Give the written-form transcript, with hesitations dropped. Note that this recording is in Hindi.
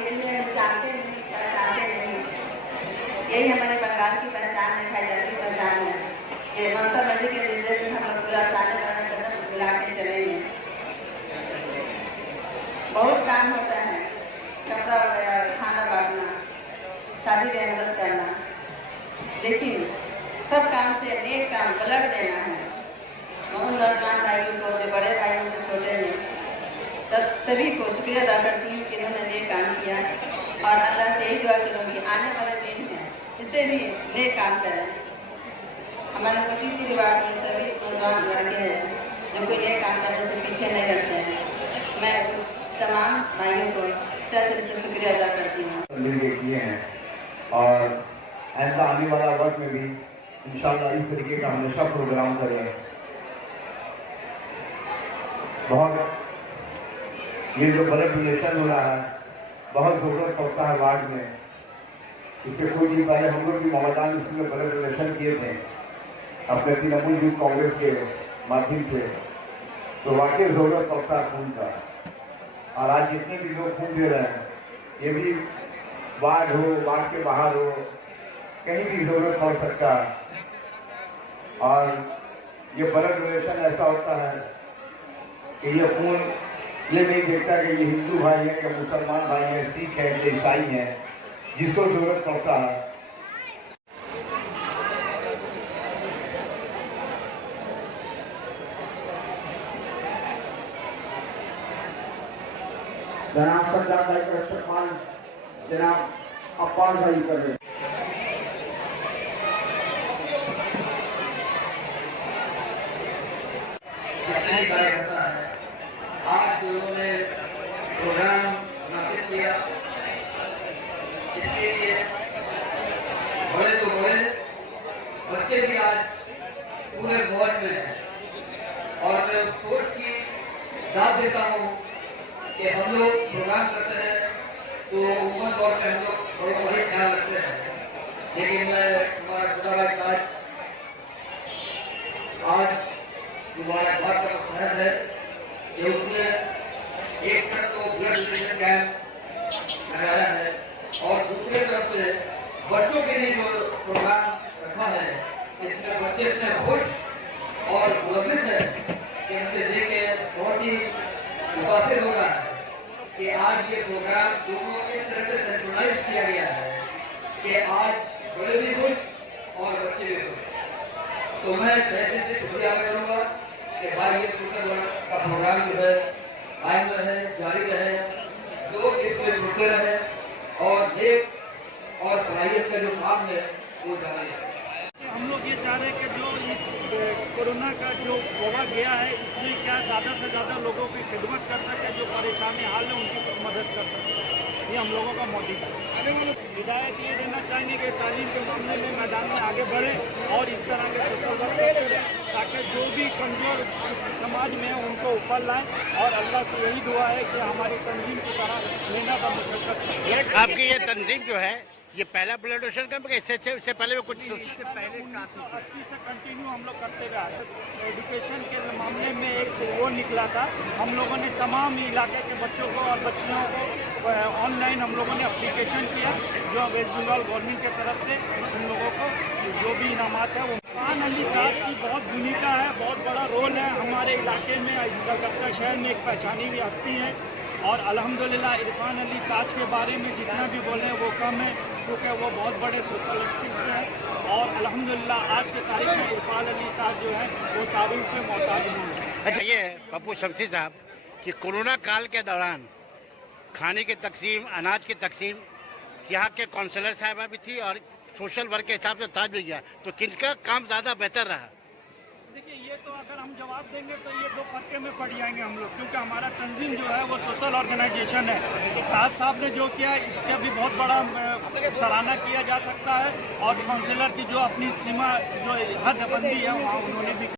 यही है, हम जानते नहीं पहचानते नहीं। यही हमारे बंगाल की पहचान है, हैदर की पहचान है कि ममता बनर्जी के निर्देश में हम लोग पूरा सारे कदम मिला के चलेंगे। बहुत काम होता है, कपड़ा वगैरह, खाना बांटना, शादी में मदद करना, लेकिन सब काम से नेक काम ब्लड देना है। नौजवान भाइयों को, जो बड़े भाइयों को, छोटे ने, सभी को शुक्रिया अदा करती हूँ कि इन्होंने नेक काम किया और अल्लाह से यही दुआ करूँगी आने वाले दिन है इससे भी नेक काम करें। हमारे सभी परिवार में सभी नौजवान लड़के हैं जो कोई नेक काम करने से पीछे नहीं रहते हैं। मैं तमाम भाइयों को दिल से शुक्रिया अदा करती हूँ। किए हैं और ऐसा आने वाला वक्त में भी इंशाल्लाह इस तरीके का हमेशा प्रोग्राम करें। बहुत ये जो ब्लड डोनेशन हो रहा है, बहुत जरूरत पड़ता है वार्ड में। इससे कुछ दिन पहले हम लोग भी मोहम्मदान में ब्लड डोनेशन किए थे अपने तृणमूल यूथ कांग्रेस के माध्यम से, तो वाकई जरूरत पड़ता है खून का। और आज जितने भी लोग खून दे रहे हैं, ये भी वार्ड हो, वार्ड के बाहर हो, कहीं भी जरूरत पड़ सकता है। और ये ब्लड डोनेशन ऐसा होता है कि ये खून ये नहीं देखता कि ये हिंदू भाई है, कि मुसलमान भाई है, सिख है, कि ईसाई है, जिसको जरूरत पड़ता है। जनाब सरदार भाई का इस्तेमाल जनाब अब्बास भाई कर रहे। आज उन्होंने प्रोग्राम नामित किया, इसके लिए बड़े तो बड़े बच्चे भी आज पूरे बोर्ड में हैं। और मैं उस सोच की दाद देता हूँ कि हम लोग प्रोग्राम करते हैं तो उम्र तौर पर हम लोग बड़ों का ही ख्याल रखते हैं, लेकिन मैं हमारा छोटा भाई आज तुम्हारा घर का शहर है कि उसने एक तरफ तो ब्लड डोनेशन कैंप लगाया है और दूसरी तरफ से बच्चों के लिए जो प्रोग्राम रखा है, इसमें बच्चे इतने खुश और लज्जित है कि मुझे देख के बहुत ही मुतासिर हो रहा है कि आज ये प्रोग्राम दोनों इस तरह से सेंट्रलाइज किया गया है कि आज बड़े भी खुश और बच्चे भी खुश। तो मैं दिल से शुक्रिया अदा करूँगा कि भाई ये सोशल वर्क का प्रोग्राम जो है कायम रहे, जारी रहे, लोग इसमें जुड़ते रहे और नेक और सलाहियत का जो काम है वो जारी रहे। हम लोग ये चाह रहे हैं कि जो कोरोना का जो वबा गया है, इसमें क्या ज़्यादा से ज़्यादा लोगों की खिदमत कर सके, जो परेशानी हाल है उनकी मदद कर सके। ये हम लोगों का मोटिव है। हिदायत ये देना चाहेंगे कि तालीम के मामले में मैदान में आगे बढ़े और इस तरह के सोशल वर्क करते रहें ताकि जो भी कमजोर समाज में है उनको ऊपर लाएं। और अल्लाह से यही दुआ है कि हमारी तंजीम की तरह मेहनत और मशक्कत। आपकी ये तंजीम जो है, ये पहला ब्लड डोनेशन कैंप है, इससे पहले भी कुछ? इससे पहले 1980 से कंटिन्यू हम लोग करते रहे। एजुकेशन के मामले में एक वो निकला था, हम लोगों ने तमाम इलाके के बच्चों को और बच्चियों को ऑनलाइन हम लोगों ने एप्लीकेशन किया, जो वेस्ट बंगाल गवर्नमेंट की तरफ से उन लोगों को जो भी इनामात है वो। इरफान अली ताज की बहुत भूमिका है, बहुत बड़ा रोल है हमारे इलाके में। इस कलकत्ता शहर में एक पहचानी हुई हस्ती है और अल्हम्दुलिल्लाह इरफान अली ताज के बारे में जितना भी बोलें वो कम है, क्योंकि वो बहुत बड़े सोशल एक्टिविस्ट हैं और अल्हम्दुलिल्लाह आज के तारीख में इरफान अली ताज जो है वो तारीफ से मोहताज हैं। अच्छा, ये पप्पू शमसी साहब कि कोरोना काल के दौरान खाने की तकसीम, अनाज की तकसीम, यहाँ के काउंसलर साहबा भी थी और सोशल वर्क के हिसाब से ताज भी गया, तो किनका काम ज़्यादा बेहतर रहा? देखिए, ये तो अगर हम जवाब देंगे तो ये दो फटके में पड़ जाएंगे हम लोग, क्योंकि हमारा तंजीम जो है वो सोशल ऑर्गेनाइजेशन है। तो ताज साहब ने जो किया इसका भी बहुत बड़ा सराहना किया जा सकता है और काउंसलर की जो अपनी सीमा जो हदबंदी है वहाँ उन्होंने भी